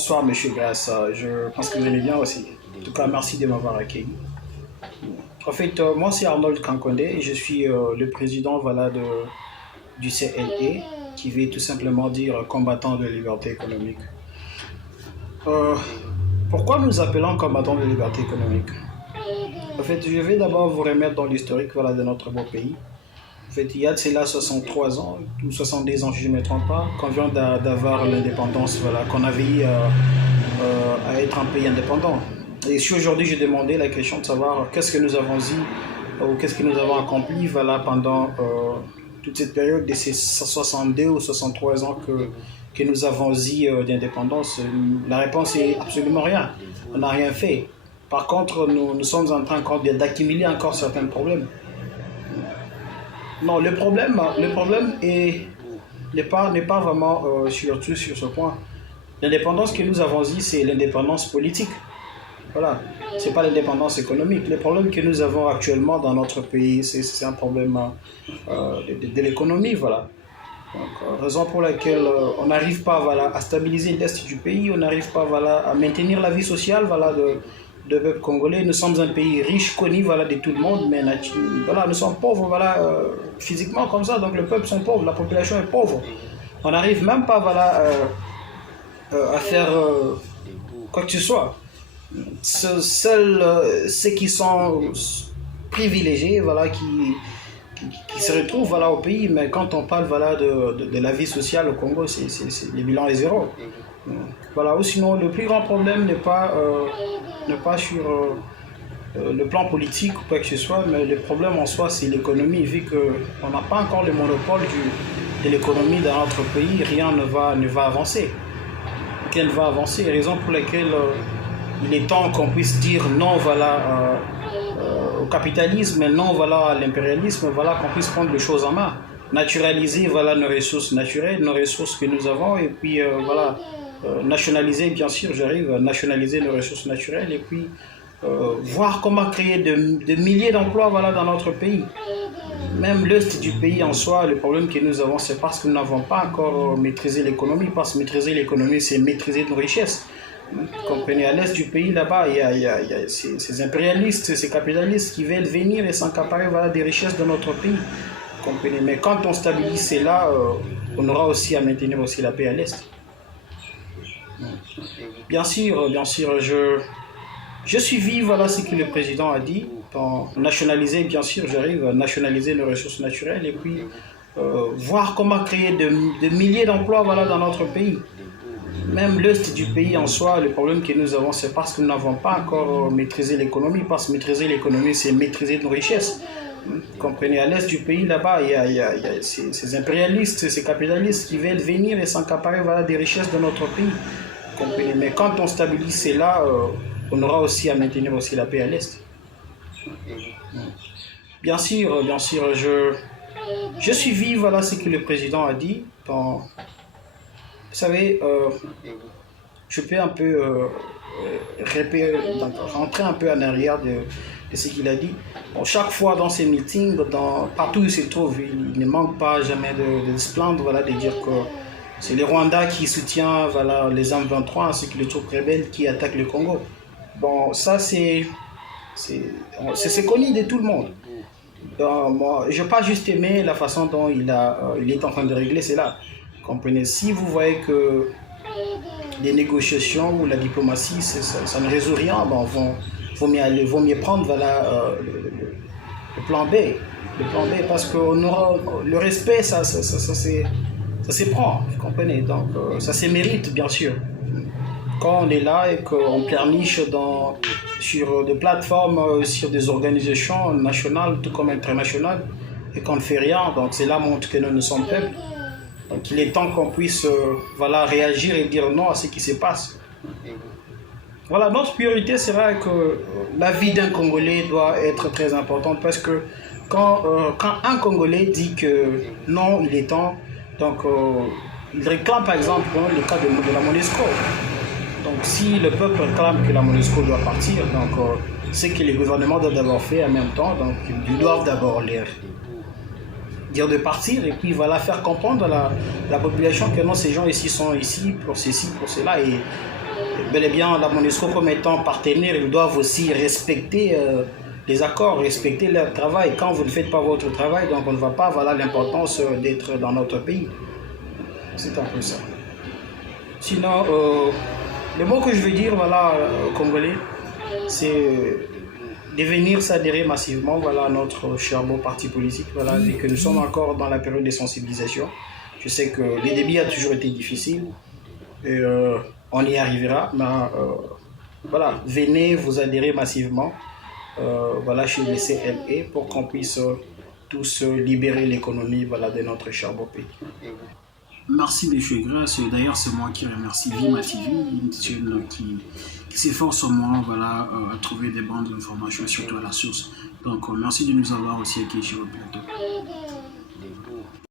Bonsoir, Monsieur Grasse. Je pense que vous allez bien aussi. En tout cas, merci de m'avoir accueilli. En fait, moi, c'est Arnold Kankonde et je suis le président voilà, du CLE, qui veut tout simplement dire combattant de liberté économique. Euh, Pourquoi nous appelons combattants de liberté économique? En fait, je vais d'abord vous remettre dans l'historique voilà, de notre beau pays. En fait, il y a de cela 63 ans, ou 70 ans si je ne me trompe pas, qu'on vient d'avoir l'indépendance, voilà, qu'on avait eu à être un pays indépendant. Et si aujourd'hui je demandais la question de savoir qu'est-ce que nous avons eu ou qu'est-ce que nous avons accompli voilà, pendant toute cette période de ces 62 ou 63 ans que nous avons eu d'indépendance, la réponse est absolument rien. On n'a rien fait. Par contre, nous sommes en train encore d'accumuler encore certains problèmes. Non, le problème n'est pas vraiment surtout sur ce point. L'indépendance que nous avons eue, c'est l'indépendance politique. Voilà, c'est pas l'indépendance économique. Le problème que nous avons actuellement dans notre pays, c'est un problème de l'économie, voilà. Donc, raison pour laquelle on n'arrive pas voilà, à stabiliser l'Est du pays, on n'arrive pas voilà, à maintenir la vie sociale voilà, de peuple congolais. Nous sommes un pays riche, connu voilà, de tout le monde, mais voilà, nous sommes pauvres voilà, physiquement comme ça, donc le peuple sont pauvres, la population est pauvre. On n'arrive même pas voilà, à faire quoi que ce soit. Seuls ceux qui sont privilégiés, voilà, qui se retrouvent voilà, au pays, mais quand on parle voilà, de la vie sociale au Congo, le bilan est zéro. Voilà, ou sinon, le plus grand problème n'est pas sur le plan politique ou quoi que ce soit, mais le problème en soi, c'est l'économie, vu qu'on n'a pas encore le monopole de l'économie dans notre pays, rien ne va avancer. Rien ne va avancer, raison pour laquelle il est temps qu'on puisse dire non voilà, au capitalisme, non voilà, à l'impérialisme, voilà, qu'on puisse prendre les choses en main, naturaliser voilà, nos ressources naturelles, nos ressources que nous avons, et puis voilà, nationaliser, bien sûr, j'arrive à nationaliser nos ressources naturelles, et puis voir comment créer de milliers d'emplois voilà, dans notre pays. Même l'Est du pays en soi, le problème que nous avons, c'est parce que nous n'avons pas encore maîtrisé l'économie, parce que maîtriser l'économie, c'est maîtriser nos richesses. Vous comprenez, à l'est du pays, là-bas, il y a ces impérialistes, ces capitalistes qui veulent venir et s'accaparer voilà, des richesses de notre pays. Vous comprenez, mais quand on stabilise cela, on aura aussi à maintenir aussi la paix à l'est. Bien sûr, je suis voilà ce que le président a dit. Nationaliser, bien sûr, j'arrive à nationaliser nos ressources naturelles et puis voir comment créer de milliers d'emplois voilà, dans notre pays. Même l'Est du pays en soi, le problème que nous avons, c'est parce que nous n'avons pas encore maîtrisé l'économie. Parce que maîtriser l'économie, c'est maîtriser nos richesses. Vous comprenez, à l'Est du pays, là-bas, il y a ces impérialistes, ces capitalistes qui veulent venir et s'accaparer voilà, des richesses de notre pays. Vous comprenez, mais quand on stabilise cela, on aura aussi à maintenir aussi la paix à l'Est. Bien sûr, je suis voilà ce que le président a dit. Vous savez, je peux un peu rentrer un peu en arrière de ce qu'il a dit. Bon, chaque fois dans ses meetings, partout où il se trouve, il ne manque pas jamais de se plaindre, voilà, de dire que c'est le Rwanda qui soutient voilà, les M23 ainsi que les troupes rebelles qui attaquent le Congo. Bon, ça c'est connu de tout le monde. Donc, moi, je n'ai pas juste aimé la façon dont il est en train de régler cela. Comprenez, si vous voyez que les négociations ou la diplomatie, ça ne résout rien, bon, vaut mieux prendre voilà, le plan B. Le plan B, parce que le respect, ça s'éprend, vous comprenez. Donc, ça se mérite, bien sûr. Quand on est là et qu'on pleurniche sur des plateformes, sur des organisations nationales, tout comme internationales, et qu'on ne fait rien, donc cela montre que nous sommes faibles. Donc il est temps qu'on puisse voilà, réagir et dire non à ce qui se passe. Voilà, notre priorité sera que la vie d'un Congolais doit être très importante parce que quand un Congolais dit que non, il est temps, donc il réclame par exemple le cas de la MONUSCO. Donc si le peuple réclame que la MONUSCO doit partir, donc c'est que les gouvernements doivent d'abord faire en même temps, donc ils doivent d'abord dire de partir et puis voilà faire comprendre à la population que non, ces gens ici sont ici pour ceci, pour cela et bel et bien la MONUSCO comme étant partenaire, ils doivent aussi respecter les accords, respecter leur travail. Quand vous ne faites pas votre travail, donc on ne va pas, voilà l'importance d'être dans notre pays. C'est un peu ça. Sinon, le mot que je veux dire, voilà, Congolais, c'est de venir s'adhérer massivement, voilà, à notre cher beau parti politique, voilà, vu que nous sommes encore dans la période de sensibilisation. Je sais que le début a toujours été difficile, et on y arrivera, mais voilà, venez vous adhérer massivement, voilà, chez le CLE pour qu'on puisse tous libérer l'économie, voilà, de notre cher beau pays. Merci, M. Grasse. D'ailleurs, c'est moi qui remercie Vima TV, une chaîne qui s'efforce au moins, voilà, à trouver des bandes d'informations, surtout à la source. Donc, merci de nous avoir aussi accueillis sur le plateau.